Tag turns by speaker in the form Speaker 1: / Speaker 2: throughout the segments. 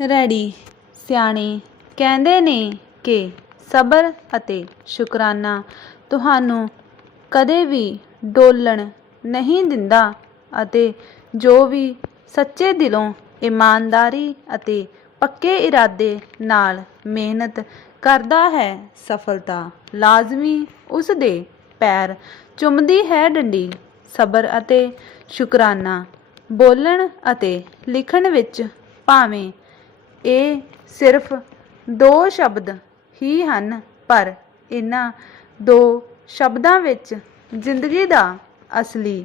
Speaker 1: Ready, ਸਿਆਣੇ, ਕਹਿੰਦੇ ਨੇ ਕਿ ਸਬਰ ਅਤੇ ਸ਼ੁਕਰਾਨਾ ਤੁਹਾਨੂੰ ਕਦੇ ਵੀ ਡੋਲਣ ਨਹੀਂ ਦਿੰਦਾ ਅਤੇ ਜੋ ਵੀ ਸੱਚੇ ਦਿਲੋਂ ਇਮਾਨਦਾਰੀ ਅਤੇ ਪੱਕੇ ਇਰਾਦੇ ਨਾਲ ਮਿਹਨਤ ਕਰਦਾ ਹੈ, ਸਫਲਤਾ ਲਾਜ਼ਮੀ ਉਸ ਦੇ ਪੈਰ ਚੁੰਮਦੀ ਹੈ ਡੰਡੀ। ਸਬਰ ਅਤੇ ਸ਼ੁਕਰਾਨਾ ਬੋਲਣ ਅਤੇ ਲਿਖਣ ਵਿੱਚ ਭਾਵੇਂ ਇਹ ਸਿਰਫ ਦੋ ਸ਼ਬਦ ਹੀ ਹਨ, ਪਰ ਇਹਨਾਂ ਦੋ ਸ਼ਬਦਾਂ ਵਿੱਚ ਜ਼ਿੰਦਗੀ ਦਾ ਅਸਲੀ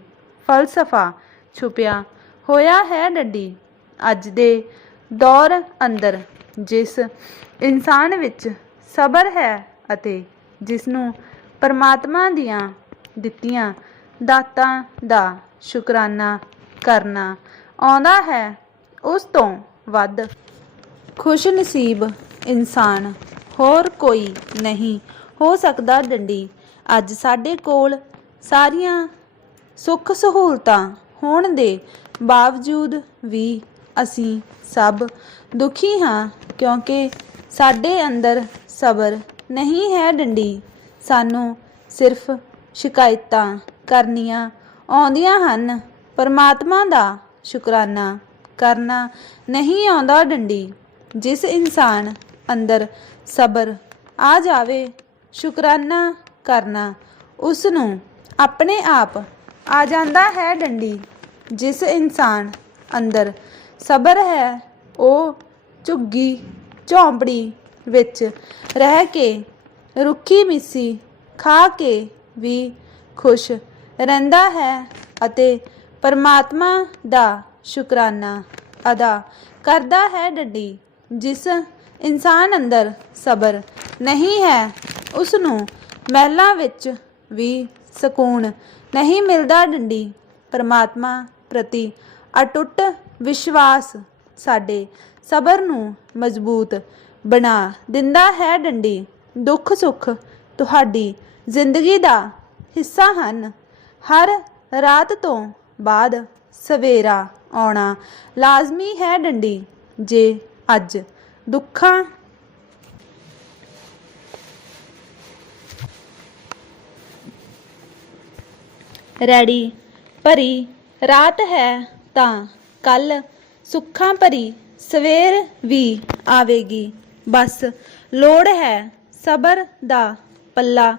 Speaker 1: ਫਲਸਫਾ ਛੁਪਿਆ ਹੋਇਆ ਹੈ ਡੱਡੀ। ਅੱਜ ਦੇ ਦੌਰ ਅੰਦਰ ਜਿਸ ਇਨਸਾਨ ਵਿੱਚ ਸਬਰ ਹੈ ਅਤੇ ਜਿਸ ਨੂੰ ਪਰਮਾਤਮਾ ਦੀਆਂ ਦਿੱਤੀਆਂ ਦਾਤਾਂ ਦਾ ਸ਼ੁਕਰਾਨਾ ਕਰਨਾ ਆਉਂਦਾ ਹੈ, ਉਸ ਤੋਂ ਵੱਧ ਖੁਸ਼ ਨਸੀਬ ਇਨਸਾਨ, ਹੋਰ ਕੋਈ ਨਹੀਂ। ਹੋ ਸਕਦਾ ਡੰਡੀ, ਅੱਜ ਸਾਡੇ ਕੋਲ ਸਾਰੀਆਂ ਸੁੱਖ ਸਹੂਲਤਾਂ ਹੋਣ ਦੇ ਬਾਵਜੂਦ ਵੀ ਅਸੀਂ ਸਭ ਦੁਖੀ ਹਾਂ, ਕਿਉਂਕਿ ਸਾਡੇ ਅੰਦਰ ਸਬਰ ਨਹੀਂ ਹੈ ਡੰਡੀ। ਸਾਨੂੰ ਸਿਰਫ ਸ਼ਿਕਾਇਤਾਂ ਕਰਨੀਆਂ ਆਉਂਦੀਆਂ ਹਨ। ਪਰਮਾਤਮਾ ਦਾ ਸ਼ੁਕਰਾਨਾ ਕਰਨਾ ਨਹੀਂ ਆਉਂਦਾ ਡੰਡੀ। ਜਿਸ ਇਨਸਾਨ ਅੰਦਰ ਸਬਰ ਆ ਜਾਵੇ, ਸ਼ੁਕਰਾਨਾ ਕਰਨਾ ਉਸ ਨੂੰ ਆਪਣੇ ਆਪ ਆ ਜਾਂਦਾ ਹੈ ਡੰਡੀ। ਜਿਸ ਇਨਸਾਨ ਅੰਦਰ ਸਬਰ ਹੈ, ਉਹ ਝੁੱਗੀ ਝੌਂਪੜੀ ਵਿੱਚ ਰਹਿ ਕੇ ਰੁੱਖੀ ਮਿੱਸੀ ਖਾ ਕੇ ਵੀ ਖੁਸ਼ ਰਹਿੰਦਾ ਹੈ ਅਤੇ ਪਰਮਾਤਮਾ ਦਾ ਸ਼ੁਕਰਾਨਾ ਅਦਾ ਕਰਦਾ ਹੈ ਡੱਡੀ। ਜਿਸ ਇਨਸਾਨ ਅੰਦਰ ਸਬਰ ਨਹੀਂ ਹੈ ਉਸ ਨੂੰ ਮਹਿਲਾਂ ਵਿੱਚ ਵੀ ਸਕੂਨ ਨਹੀਂ ਮਿਲਦਾ ਡੰਡੀ। ਪਰਮਾਤਮਾ ਪ੍ਰਤੀ ਅਟੁੱਟ ਵਿਸ਼ਵਾਸ ਸਾਡੇ ਸਬਰ ਨੂੰ ਮਜ਼ਬੂਤ ਬਣਾ ਦਿੰਦਾ ਹੈ ਡੰਡੀ। ਦੁੱਖ ਸੁੱਖ ਤੁਹਾਡੀ ਜ਼ਿੰਦਗੀ ਦਾ ਹਿੱਸਾ ਹਨ। ਹਰ ਰਾਤ ਤੋਂ ਬਾਅਦ ਸਵੇਰਾ ਆਉਣਾ ਲਾਜ਼ਮੀ ਹੈ ਡੰਡੀ। ਜੇ ਅੱਜ। ਦੁੱਖਾਂ ਰੈਡੀ। ਭਰੀ। ਰਾਤ ਹੈ ਤਾਂ ਕੱਲ। ਸੁੱਖਾਂ ਭਰੀ। ਸਵੇਰ ਵੀ ਆਵੇਗੀ। ਬਸ। ਲੋੜ ਹੈ ਸਬਰ ਦਾ ਪੱਲਾ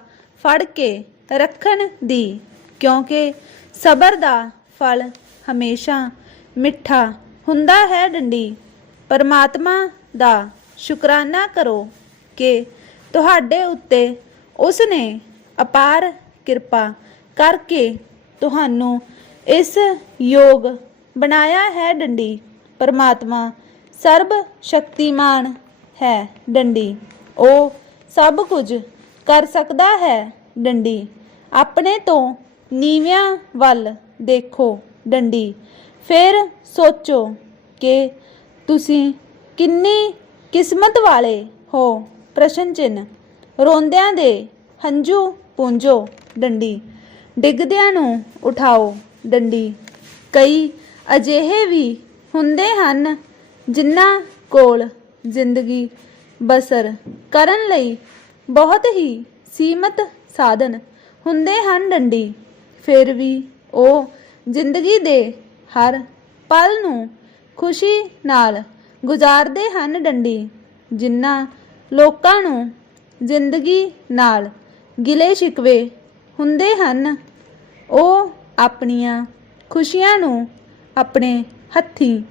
Speaker 1: ਫੜ ਕੇ ਰੱਖਣ ਦੀ। ਕਿਉਂਕਿ ਸਬਰ ਦਾ ਫਲ ਹਮੇਸ਼ਾ ਮਿੱਠਾ ਹੁੰਦਾ ਹੈ ਡੰਡੀ। ਪਰਮਾਤਮਾ ਦਾ ਸ਼ੁਕਰਾਨਾ ਕਰੋ ਕਿ ਤੁਹਾਡੇ ਉੱਤੇ ਉਸ ਨੇ ਅਪਾਰ ਕਿਰਪਾ ਕਰਕੇ ਤੁਹਾਨੂੰ ਇਸ ਯੋਗ ਬਣਾਇਆ ਹੈ ਡੰਡੀ। ਪਰਮਾਤਮਾ ਸਰਬ ਸ਼ਕਤੀਮਾਨ ਹੈ ਡੰਡੀ। ਉਹ ਸਭ ਕੁਝ ਕਰ ਸਕਦਾ ਹੈ ਡੰਡੀ। ਆਪਣੇ ਤੋਂ ਨੀਵਿਆਂ ਵੱਲ ਦੇਖੋ ਡੰਡੀ। ਫਿਰ ਸੋਚੋ ਕਿ ਤੁਸੀਂ ਕਿੰਨੀ ਕਿਸਮਤ ਵਾਲੇ ਹੋ? ਪ੍ਰਸ਼ਨ ਚਿੰਨ੍ਹ। ਰੋਂਦਿਆਂ ਦੇ ਹੰਝੂ ਪੂੰਝੋ, ਡੰਡੀ। ਡਿੱਗਦਿਆਂ ਨੂੰ ਉਠਾਓ, ਡੰਡੀ। ਕਈ ਅਜਿਹੇ ਵੀ ਹੁੰਦੇ ਹਨ ਜਿਨ੍ਹਾਂ ਕੋਲ ਜ਼ਿੰਦਗੀ ਬਸਰ ਕਰਨ ਲਈ ਬਹੁਤ ਹੀ ਸੀਮਤ ਸਾਧਨ ਹੁੰਦੇ ਹਨ, ਡੰਡੀ। ਫਿਰ ਵੀ ਉਹ ਜ਼ਿੰਦਗੀ ਦੇ ਹਰ ਪਲ ਨੂੰ ਖੁਸ਼ੀ ਨਾਲ ਗੁਜ਼ਾਰਦੇ ਹਨ ਡੰਡੀ, ਜਿਨ੍ਹਾਂ ਲੋਕਾਂ ਨੂੰ ਜ਼ਿੰਦਗੀ ਨਾਲ ਗਿਲੇ ਸ਼ਿਕਵੇ ਹੁੰਦੇ ਹਨ। ਉਹ ਆਪਣੀਆਂ ਖੁਸ਼ੀਆਂ ਨੂੰ ਆਪਣੇ ਹੱਥੀਂ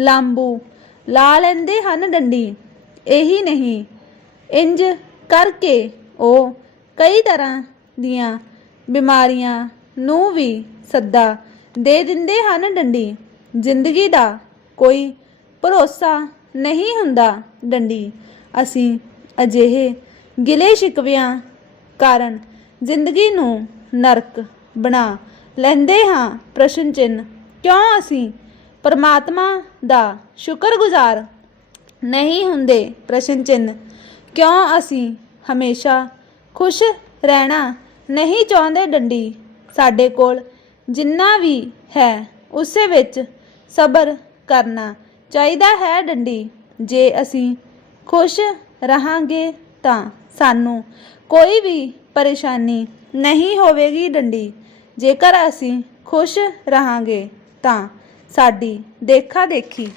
Speaker 1: ਲਾਂਬੂ ਲਾ ਲੈਂਦੇ ਹਨ ਡੰਡੀ। ਇਹੀ ਨਹੀਂ, ਇੰਜ ਕਰਕੇ ਉਹ ਕਈ ਤਰ੍ਹਾਂ ਦੀਆਂ ਬਿਮਾਰੀਆਂ ਨੂੰ ਵੀ ਸੱਦਾ ਦੇ ਦਿੰਦੇ ਹਨ ਡੰਡੀ। ਜ਼ਿੰਦਗੀ ਦਾ ਕੋਈ ਭਰੋਸਾ ਨਹੀਂ ਹੁੰਦਾ ਡੰਡੀ। ਅਸੀਂ ਅਜਿਹੇ ਗਿਲੇ ਸ਼ਿਕਵਿਆਂ ਕਾਰਨ ਜ਼ਿੰਦਗੀ ਨੂੰ ਨਰਕ ਬਣਾ ਲੈਂਦੇ ਹਾਂ, ਪ੍ਰਸ਼ਨ ਚਿੰਨ ਕਿਉਂ ਅਸੀਂ ਪਰਮਾਤਮਾ ਦਾ ਸ਼ੁਕਰਗੁਜ਼ਾਰ ਨਹੀਂ ਹੁੰਦੇ? ਪ੍ਰਸ਼ਨ ਚਿੰਨ ਕਿਉਂ ਅਸੀਂ ਹਮੇਸ਼ਾ ਖੁਸ਼ ਰਹਿਣਾ ਨਹੀਂ ਚਾਹੁੰਦੇ ਡੰਡੀ? ਸਾਡੇ ਕੋਲ ਜਿੰਨਾ ਵੀ ਹੈ, ਉਸੇ ਵਿੱਚ ਸਬਰ ਕਰਨਾ ਚਾਹੀਦਾ ਹੈ ਡੰਡੀ। ਜੇ ਅਸੀਂ ਖੁਸ਼ ਰਹਾਂਗੇ ਤਾਂ ਸਾਨੂੰ ਕੋਈ ਵੀ ਪਰੇਸ਼ਾਨੀ ਨਹੀਂ ਹੋਵੇਗੀ ਡੰਡੀ। ਜੇਕਰ ਅਸੀਂ ਖੁਸ਼ ਰਹਾਂਗੇ ਤਾਂ ਸਾਡੀ ਦੇਖਾ ਦੇਖੀ